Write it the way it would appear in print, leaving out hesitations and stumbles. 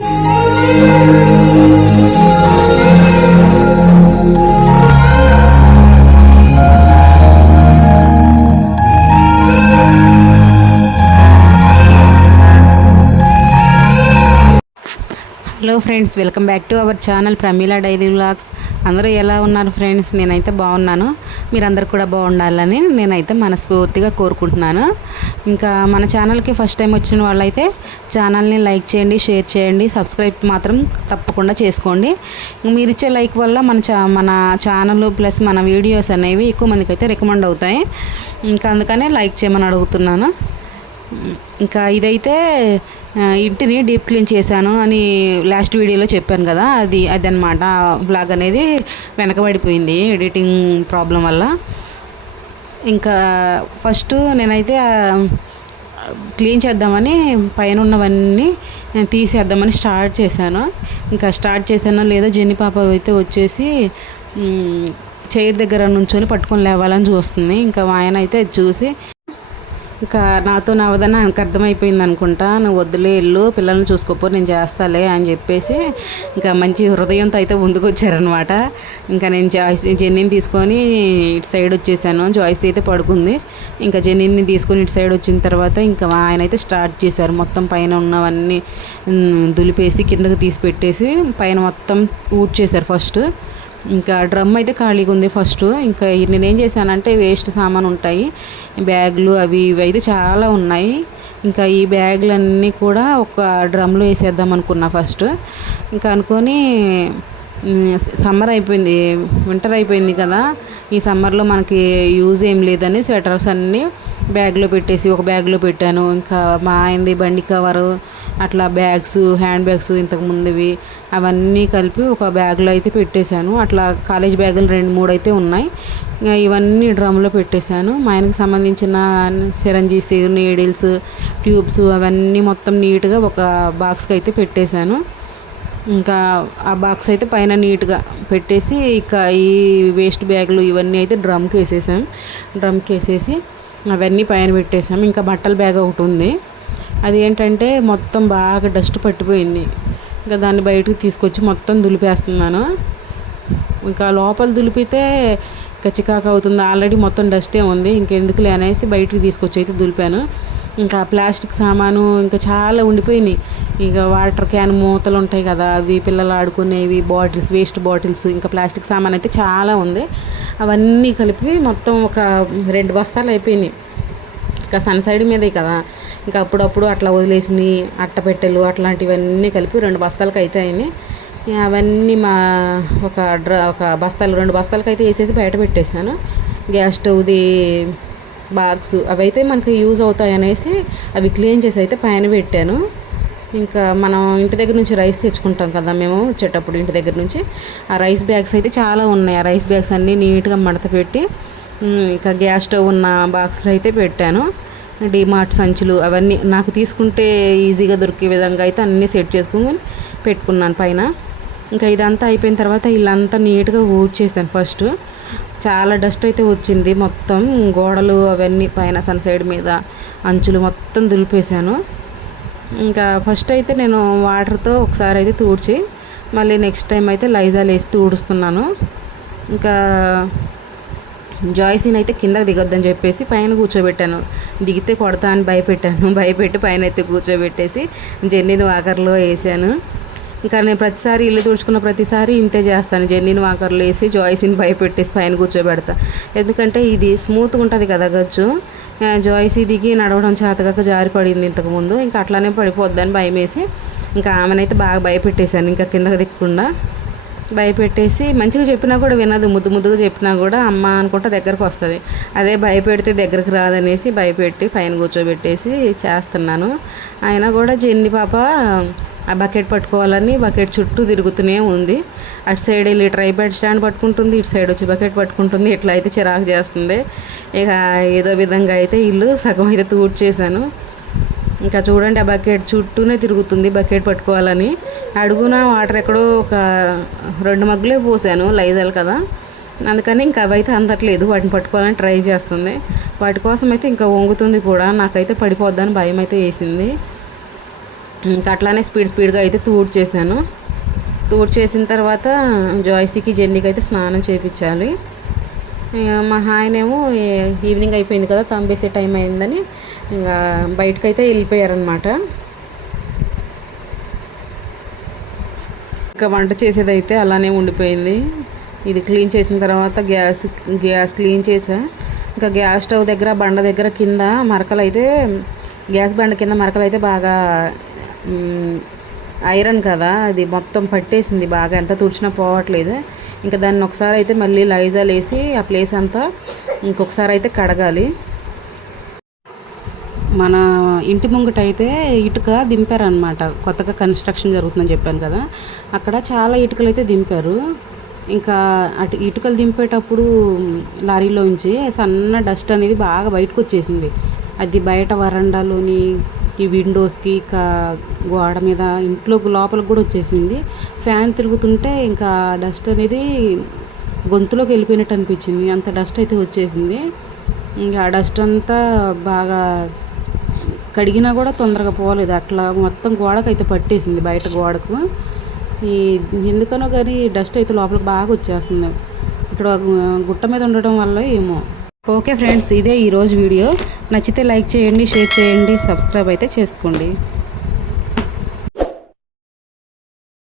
Hello friends, welcome back to our channel Pramila daily vlogs. అందరూ ఎలా ఉన్నారు ఫ్రెండ్స్? నేనైతే బాగున్నాను. మీరందరూ కూడా బాగుండాలని నేనైతే మనస్ఫూర్తిగా కోరుకుంటున్నాను. ఇంకా మన ఛానల్కి ఫస్ట్ టైం వచ్చిన వాళ్ళైతే ఛానల్ని లైక్ చేయండి, షేర్ చేయండి, సబ్స్క్రైబ్ మాత్రం తప్పకుండా చేసుకోండి. మీరు ఇచ్చే లైక్ వల్ల మన ఛానల్ ప్లస్ మన వీడియోస్ అనేవి ఎక్కువ మందికి అయితే రికమెండ్ అవుతాయి. ఇంకా అందుకనే లైక్ చేయమని అడుగుతున్నాను. ఇంకా ఇదైతే ఇంటిని డీప్ క్లీన్ చేశాను అని లాస్ట్ వీడియోలో చెప్పాను కదా, అదనమాట. బ్లాగ్ అనేది వెనకబడిపోయింది ఎడిటింగ్ ప్రాబ్లం వల్ల. ఇంకా ఫస్ట్ నేనైతే క్లీన్ చేద్దామని పైన ఉన్నవన్నీ తీసేద్దామని స్టార్ట్ చేశాను. ఇంకా స్టార్ట్ చేశానో లేదో జెన్ని పాప అయితే వచ్చేసి చైర్ దగ్గర నుంచొని పట్టుకొని లేవాలని చూస్తుంది. ఇంకా ఆయన అయితే చూసి ఇంకా నాతో నవ్వదని ఆయనకు అర్థమైపోయింది అనుకుంటా. నువ్వు వద్దులే, ఇల్లు పిల్లల్ని చూసుకోపో, నేను చేస్తాలే అని చెప్పేసి ఇంకా మంచి హృదయంతో అయితే ముందుకు వచ్చారనమాట. ఇంకా నేను జెన్నీని తీసుకొని ఇటు సైడ్ వచ్చేసాను. జాయిస్ అయితే పడుకుంది. ఇంకా జెన్నీని తీసుకొని ఇటు సైడ్ వచ్చిన తర్వాత ఇంకా ఆయన అయితే స్టార్ట్ చేశారు. మొత్తం పైన ఉన్నవన్నీ దులిపేసి కిందకి తీసి పెట్టేసి పైన మొత్తం ఊడ్చేశారు ఫస్ట్. ఇంకా డ్రమ్ అయితే ఖాళీగా ఉంది ఫస్ట్. ఇంకా నేనేం చేశానంటే వేస్ట్ సామాన్ ఉంటాయి, బ్యాగులు అవి ఇవి అయితే చాలా ఉన్నాయి. ఇంకా ఈ బ్యాగులన్నీ కూడా ఒక డ్రమ్లో వేసేద్దాం అనుకున్నా ఫస్ట్. ఇంకా అనుకొని సమ్మర్ అయిపోయింది, వింటర్ అయిపోయింది కదా, ఈ సమ్మర్లో మనకి యూజ్ ఏం లేదని స్వెటర్స్ అన్నీ బ్యాగ్లో పెట్టేసి ఒక బ్యాగ్లో పెట్టాను. ఇంకా మా ఆయనది బండి కవరు, అట్లా బ్యాగ్స్, హ్యాండ్ బ్యాగ్స్ ఇంతకు ముందువి అవన్నీ కలిపి ఒక బ్యాగ్లో అయితే పెట్టేశాను. అట్లా కాలేజ్ బ్యాగులు 2-3 అయితే ఉన్నాయి. ఇవన్నీ డ్రమ్లో పెట్టేశాను. మా ఆయనకు సంబంధించిన సిరంజీస్, నీడిల్స్, ట్యూబ్స్ అవన్నీ మొత్తం నీట్గా ఒక బాక్స్కి అయితే పెట్టేశాను. ఇంకా ఆ బాక్స్ అయితే పైన నీట్గా పెట్టేసి ఇక ఈ వేస్ట్ బ్యాగులు ఇవన్నీ అయితే డ్రమ్కి వేసేసాం. డ్రమ్కి వేసేసి అవన్నీ పైన పెట్టేసాం. ఇంకా బట్టల బ్యాగ్ ఒకటి ఉంది, అది ఏంటంటే మొత్తం బాగా డస్ట్ పట్టిపోయింది. ఇంకా దాన్ని బయటకు తీసుకొచ్చి మొత్తం దులిపేస్తున్నాను. ఇంకా లోపల దులిపితే ఇంకా చికాకు అవుతుంది, ఆల్రెడీ మొత్తం డస్టే ఉంది, ఇంకెందుకులే అనేసి బయటికి తీసుకొచ్చి అయితే దులిపాను. ఇంకా ప్లాస్టిక్ సామాను ఇంకా చాలా ఉండిపోయినాయి. ఇక వాటర్ క్యాన్ మూతలు ఉంటాయి కదా, అవి పిల్లలు ఆడుకునేవి, బాటిల్స్, వేస్ట్ బాటిల్స్, ఇంకా ప్లాస్టిక్ సామాన్ అయితే చాలా ఉంది. అవన్నీ కలిపి మొత్తం ఒక 2 బస్తాలు అయిపోయినాయి. ఇంకా సన్ సైడ్ మీదే కదా, ఇంకా అప్పుడప్పుడు అట్లా వదిలేసినాయి అట్టపెట్టెలు అట్లాంటివన్నీ కలిపి 2 బస్తాలకు అయితే అయినాయి. అవన్నీ ఒక బస్తాలు 2 బస్తాలకు అయితే వేసేసి బయట పెట్టేశాను. గ్యాస్ స్టవ్ది బాక్స్ అవైతే మనకి యూజ్ అవుతాయి అనేసి అవి క్లీన్ చేసి అయితే పైన పెట్టాను. ఇంకా మనం ఇంటి దగ్గర నుంచి రైస్ తెచ్చుకుంటాం కదా మేము వచ్చేటప్పుడు, ఇంటి దగ్గర నుంచి ఆ రైస్ బ్యాగ్స్ అయితే చాలా ఉన్నాయి. ఆ రైస్ బ్యాగ్స్ అన్నీ నీట్గా మడత పెట్టి ఇంకా గ్యాస్ స్టవ్ ఉన్న బాక్స్లో అయితే పెట్టాను. డిమార్ట్ సంచులు అవన్నీ నాకు తీసుకుంటే ఈజీగా దొరికే విధంగా అయితే అన్నీ సెట్ చేసుకుని పెట్టుకున్నాను పైన. ఇంకా ఇదంతా అయిపోయిన తర్వాత ఇల్లంతా నీట్గా ఊడ్చేసాను ఫస్ట్. చాలా డస్ట్ అయితే వచ్చింది, మొత్తం గోడలు అవన్నీ పైన సన్ సైడ్ మీద అంచులు మొత్తం దులిపేశాను. ఇంకా ఫస్ట్ అయితే నేను వాటర్తో ఒకసారి అయితే తుడిచి మళ్ళీ నెక్స్ట్ టైం అయితే లైజాల్ వేసి తుడుస్తున్నాను. ఇంకా జాయ్సీని అయితే కిందకి దిగొద్దని చెప్పేసి పైన కూర్చోబెట్టాను. దిగితే కొడతా అని భయపెట్టి పైన అయితే కూర్చోబెట్టేసి జెన్నీని వాకర్లో వేసాను. ఇంకా నేను ప్రతిసారి ఇల్లు తుడుచుకున్న ప్రతిసారి ఇంతే చేస్తాను, జెన్నీని వాకర్లో వేసి జాయ్సీని భయపెట్టేసి పైన కూర్చోబెడతా. ఎందుకంటే ఇది స్మూత్గా ఉంటుంది కదా గచ్చు. జాయ్సీ దిగి నడవడం చేతగాక జారి పడింది ఇంతకుముందు, ఇంకా అట్లానే పడిపోద్దని భయం వేసి ఇంకా ఆమెనైతే బాగా భయపెట్టేశాను. ఇంకా కిందకి దిక్కుండా భయపెట్టేసి మంచిగా చెప్పినా కూడా వినదు, ముద్దుగా చెప్పినా కూడా అమ్మ అనుకుంటా దగ్గరకు వస్తుంది. అదే భయపెడితే దగ్గరకు రాదనేసి భయపెట్టి పైన కూర్చోబెట్టేసి చేస్తున్నాను. అయినా కూడా జెన్ని పాప ఆ బకెట్ పట్టుకోవాలని బకెట్ చుట్టూ తిరుగుతూనే ఉంది. అటు సైడ్ వెళ్ళి ట్రైపాడ్ స్టాండ్ పట్టుకుంటుంది, ఇటు సైడ్ వచ్చి బకెట్ పట్టుకుంటుంది. ఇట్లా అయితే చిరాకు చేస్తుంది. ఇక ఏదో విధంగా అయితే ఇల్లు సగం అయితే తూడ్చేసాను. ఇంకా చూడండి ఆ బకెట్ చుట్టూనే తిరుగుతుంది బకెట్ పట్టుకోవాలని. అడుగున వాటర్ ఎక్కడో ఒక 2 మగ్గులే పోసాను, లైజాల్ కదా, అందుకని ఇంకా అవైతే అందట్లేదు, వాటిని పట్టుకోవాలని ట్రై చేస్తుంది. వాటి కోసం అయితే ఇంకా వంగుతుంది కూడా. నాకైతే పడిపోద్దని భయం అయితే వేసింది. ఇంకా అట్లానే స్పీడ్గా అయితే తూడ్చేసాను. చేసిన తర్వాత జాయ్సీకి జెన్నీకి అయితే స్నానం చేయించాలి. మా ఆయనేమో ఈవినింగ్ అయిపోయింది కదా, తంబేసే టైం అయిందని ఇంకా బయటకైతే వెళ్ళిపోయారనమాట. ఇంకా వంట చేసేదైతే అలానే ఉండిపోయింది. ఇది క్లీన్ చేసిన తర్వాత గ్యాస్ క్లీన్ చేసా. ఇంకా గ్యాస్ స్టవ్ దగ్గర బండ దగ్గర కింద మరకలు అయితే, గ్యాస్ బండ కింద మరకలు అయితే బాగా ఐరన్ కదా, అది మొత్తం పట్టేసింది బాగా, ఎంత తుడిచినా పోవట్లేదు. ఇంకా దాన్ని ఒకసారి అయితే మళ్ళీ లైజాల్ వేసి ఆ ప్లేస్ అంతా ఇంకొకసారి అయితే కడగాలి. మన ఇంటి ముంగట అయితే ఇటుక దింపారనమాట, కొత్తగా కన్స్ట్రక్షన్ జరుగుతుందని చెప్పాను కదా, అక్కడ చాలా ఇటుకలు అయితే దింపారు. ఇంకా అటు ఇటుకలు దింపేటప్పుడు లారీలోంచి సన్న డస్ట్ అనేది బాగా బయటకు వచ్చేసింది. అది బయట వరండాలోని ఈ విండోస్కి గోడ మీద ఇంట్లో లోపలికి కూడా వచ్చేసింది. ఫ్యాన్ తిరుగుతుంటే ఇంకా డస్ట్ అనేది గొంతులోకి వెళ్ళిపోయినట్టు అనిపించింది, అంత డస్ట్ అయితే వచ్చేసింది. ఇంకా ఆ డస్ట్ అంతా బాగా కడిగినా కూడా తొందరగా పోలేదు, అట్లా మొత్తం గోడకైతే పట్టేసింది, బయట గోడకు. ఈ ఎందుకనో కానీ డస్ట్ అయితే లోపలికి బాగా వచ్చేస్తుంది, ఇక్కడ గుట్ట మీద ఉండటం వల్ల ఏమో. ఓకే ఫ్రెండ్స్, ఇదే ఈరోజు వీడియో. నచ్చితే లైక్ చేయండి, షేర్ చేయండి, సబ్స్క్రైబ్ అయితే చేసుకోండి.